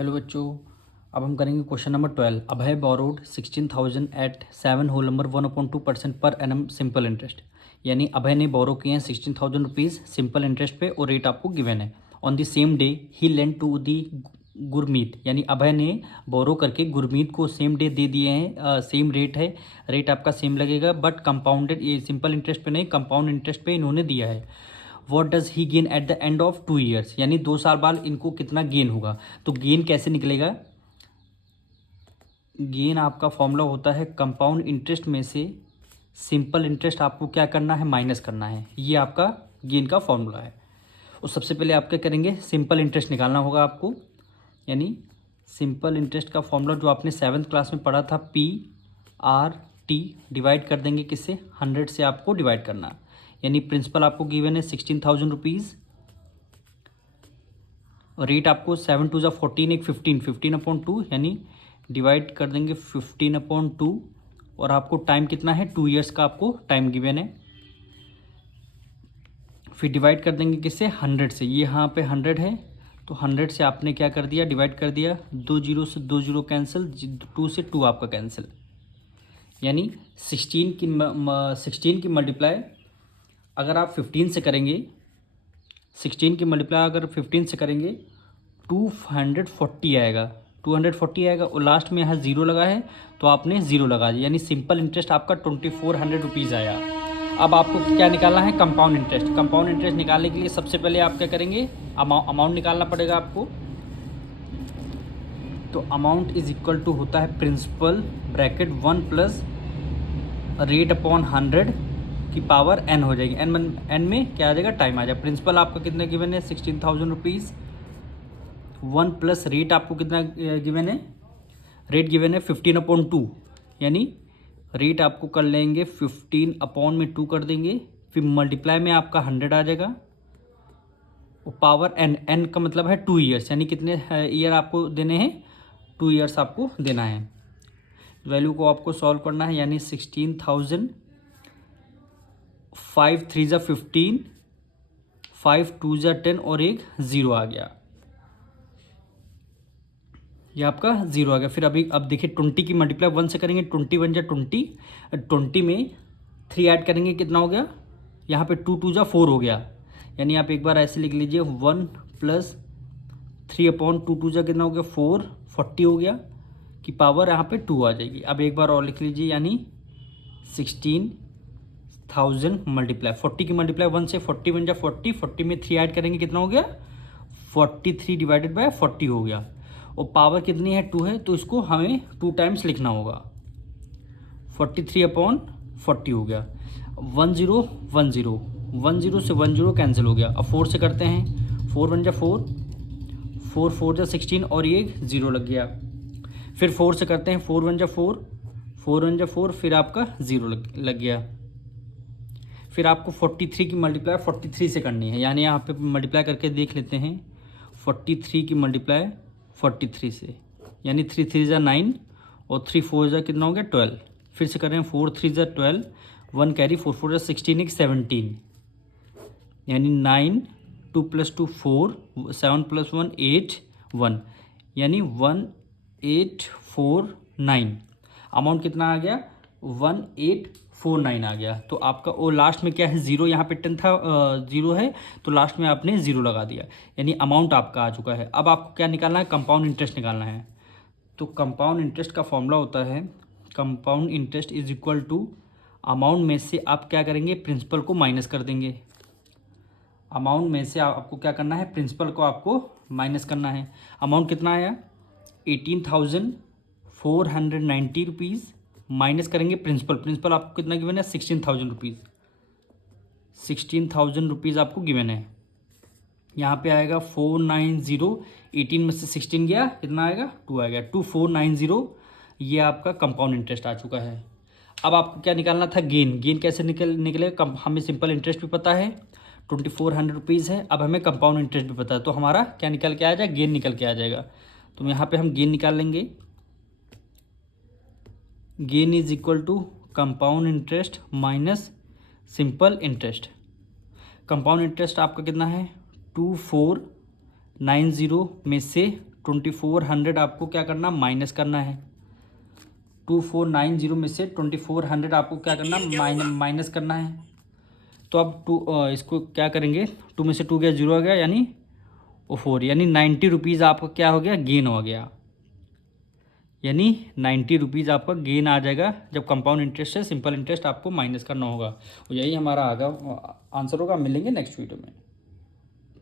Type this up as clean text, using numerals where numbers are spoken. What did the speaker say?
Hello बच्चों, अब हम करेंगे question number 12। Abhay borrowed 16,000 at 7 whole number 1/2% पर एनम सिंपल इंटरेस्ट। यानी अभय ने बोरो किए हैं 16,000 रुपीज़ सिंपल इंटरेस्ट पे और रेट आपको गिवन है। ऑन द सेम डे ही लेंट टू दी गुरमीत, यानी अभय ने बोरो करके गुरमीत को सेम डे दे दिए हैं। सेम रेट है, रेट आपका सेम लगेगा, बट कंपाउंडेड, ये सिंपल इंटरेस्ट पे नहीं कंपाउंड इंटरेस्ट पे इन्होंने दिया है। What does he gain at the end of 2 years, यानी 2 साल बाद इनको कितना गेन होगा। तो गेन कैसे निकलेगा? गेन आपका फॉर्मूला होता है कंपाउंड इंटरेस्ट में से सिंपल इंटरेस्ट आपको क्या करना है, माइनस करना है। ये आपका गेन का फॉर्मूला है। और सबसे पहले आप क्या करेंगे, सिंपल इंटरेस्ट निकालना होगा आपको। यानी सिंपल इंटरेस्ट का फॉर्मूला जो आपने 7th क्लास में पढ़ा था, PRT, डिवाइड कर देंगे किससे, 100 से आपको डिवाइड करना। यानी प्रिंसिपल आपको गिवन है 16,000 रुपीज़, रेट आपको 7 टू ज़ा 14 एक 15/2, यानी डिवाइड कर देंगे 15/2। और आपको टाइम कितना है, 2 ईयर्स का आपको टाइम गिवन है। फिर डिवाइड कर देंगे किससे, 100 से। ये यहाँ पे 100 है तो 100 से आपने क्या कर दिया, डिवाइड कर दिया। 2 जीरो से 2 जीरो कैंसिल, 2 से 2 आपका कैंसिल। यानी 16 की मल्टीप्लाई अगर आप 15 से करेंगे, 16 की मल्टीप्लाई अगर 15 से करेंगे 240 आएगा, 240 आएगा। और लास्ट में यहाँ ज़ीरो लगा है तो आपने ज़ीरो लगा दिया, यानी सिंपल इंटरेस्ट आपका 2400 रुपीज़ आया। अब आपको क्या निकालना है, कंपाउंड इंटरेस्ट। कंपाउंड इंटरेस्ट निकालने के लिए सबसे पहले आप क्या करेंगे, अमाउंट निकालना पड़ेगा आपको। तो अमाउंट इज इक्वल टू होता है principal bracket 1 plus rate upon 100 की पावर n हो जाएगी। n में क्या आ जाएगा, टाइम आ जाएगा। प्रिंसिपल आपका कितना गिवन है, 16,000 रुपीज़। 1 प्लस रेट आपको कितना गिवन है, रेट गिवन है 15/2, यानी रेट आपको कर लेंगे 15/2 कर देंगे। फिर मल्टीप्लाई में आपका 100 आ जाएगा और पावर n का मतलब है 2 ईयर्स, यानी कितने ईयर आपको देने हैं, 2 ईयर्स आपको देना है। वैल्यू को आपको सॉल्व करना है, यानी 16,000, 5 3 ज़ा 15, 5 2 ज़ा 10 और एक ज़ीरो आ गया, ये आपका ज़ीरो आ गया। फिर अभी अब देखिए 20 की मल्टीप्लाई 1 से करेंगे, 20 1 जा 20, 20 में 3 ऐड करेंगे कितना हो गया, यहाँ पे 2 2 जा 4 हो गया। यानी आप एक बार ऐसे लिख लीजिए, 1 प्लस 3/2 2 जा कितना हो गया, 4, 40 हो गया की पावर यहाँ पे 2 आ जाएगी। अब एक बार और लिख लीजिए, यानी 16,000 मल्टीप्लाई 40 की मल्टीप्लाई 1 से, 40 1 जा 40, 40 में 3 ऐड करेंगे कितना हो गया, 43 डिवाइडेड बाय 40 हो गया। और पावर कितनी है, 2 है, तो इसको हमें 2 टाइम्स लिखना होगा। 43/40 हो गया। 10 10 10 से 10 कैंसिल हो गया। अब 4 से करते हैं, 4 1 जा 4, 4 4 जा 16 और ये 0 लग गया। फिर 4 से करते हैं, 4 1 जा 4, 4 1 जा 4, फिर आपका 0 लग गया। फिर आपको 43 की मल्टीप्लाई 43 से करनी है, यानी यहाँ पे मल्टीप्लाई करके देख लेते हैं। 43 की मल्टीप्लाई 43 से, यानी 3 3 ज़ा 9 और 3 4 ज़ा कितना हो गया, 12। फिर से कर रहे हैं, 4 3 ज़ा 12, 1 कैरी, 4 4 ज़ा 16 एक 17, यानी 9 2 + 2 4, 7 + 1 8 1, यानी 1849। अमाउंट कितना आ गया, 1849 आ गया। तो आपका वो लास्ट में क्या है, ज़ीरो, यहाँ पे 10 था, ज़ीरो है तो लास्ट में आपने ज़ीरो लगा दिया, यानी अमाउंट आपका आ चुका है। अब आपको क्या निकालना है, कंपाउंड इंटरेस्ट निकालना है। तो कंपाउंड इंटरेस्ट का फॉर्मूला होता है, compound interest is equal to amount में से आप क्या करेंगे, प्रिंसिपल को माइनस कर देंगे। अमाउंट में से आपको क्या करना है, प्रिंसिपल को आपको माइनस करना है। अमाउंट कितना आया, 18,490 रुपीज़, माइनस करेंगे प्रिंसिपल। प्रिंसिपल आपको कितना गिवन है, 16,000 रुपीज़। 16,000 रुपीज़ आपको गिवन है। यहाँ पे आएगा 490, 18 में से 16 गया, कितना आएगा, 2 आएगा, 2490। ये आपका कंपाउंड इंटरेस्ट आ चुका है। अब आपको क्या निकालना था, गेन कैसे निकलेगा। हमें सिंपल इंटरेस्ट भी पता है 2400 रुपीज़ है, अब हमें कंपाउंड इंटरेस्ट भी पता है, तो हमारा क्या निकल के आ जाएगा, गेन निकल के आ जाएगा। तो यहाँ पे हम गेन निकाल लेंगे। Gain is equal to compound interest minus simple interest. Compound interest आपका कितना है, 2490 में से 2400 आपको क्या करना, माइनस करना है। 2490 में से 2400 आपको क्या करना, माइनस करना है। तो अब इसको क्या करेंगे, 2 में से 2 गया 0 आ गया, यानी वो 4, यानी 90 रुपीज़ आपका क्या हो गया, गेन हो गया। यानी 90 रुपीज़ आपका गेन आ जाएगा जब कंपाउंड इंटरेस्ट से सिंपल इंटरेस्ट आपको माइनस करना होगा। और यही हमारा आगा आंसर होगा। मिलेंगे नेक्स्ट वीडियो में।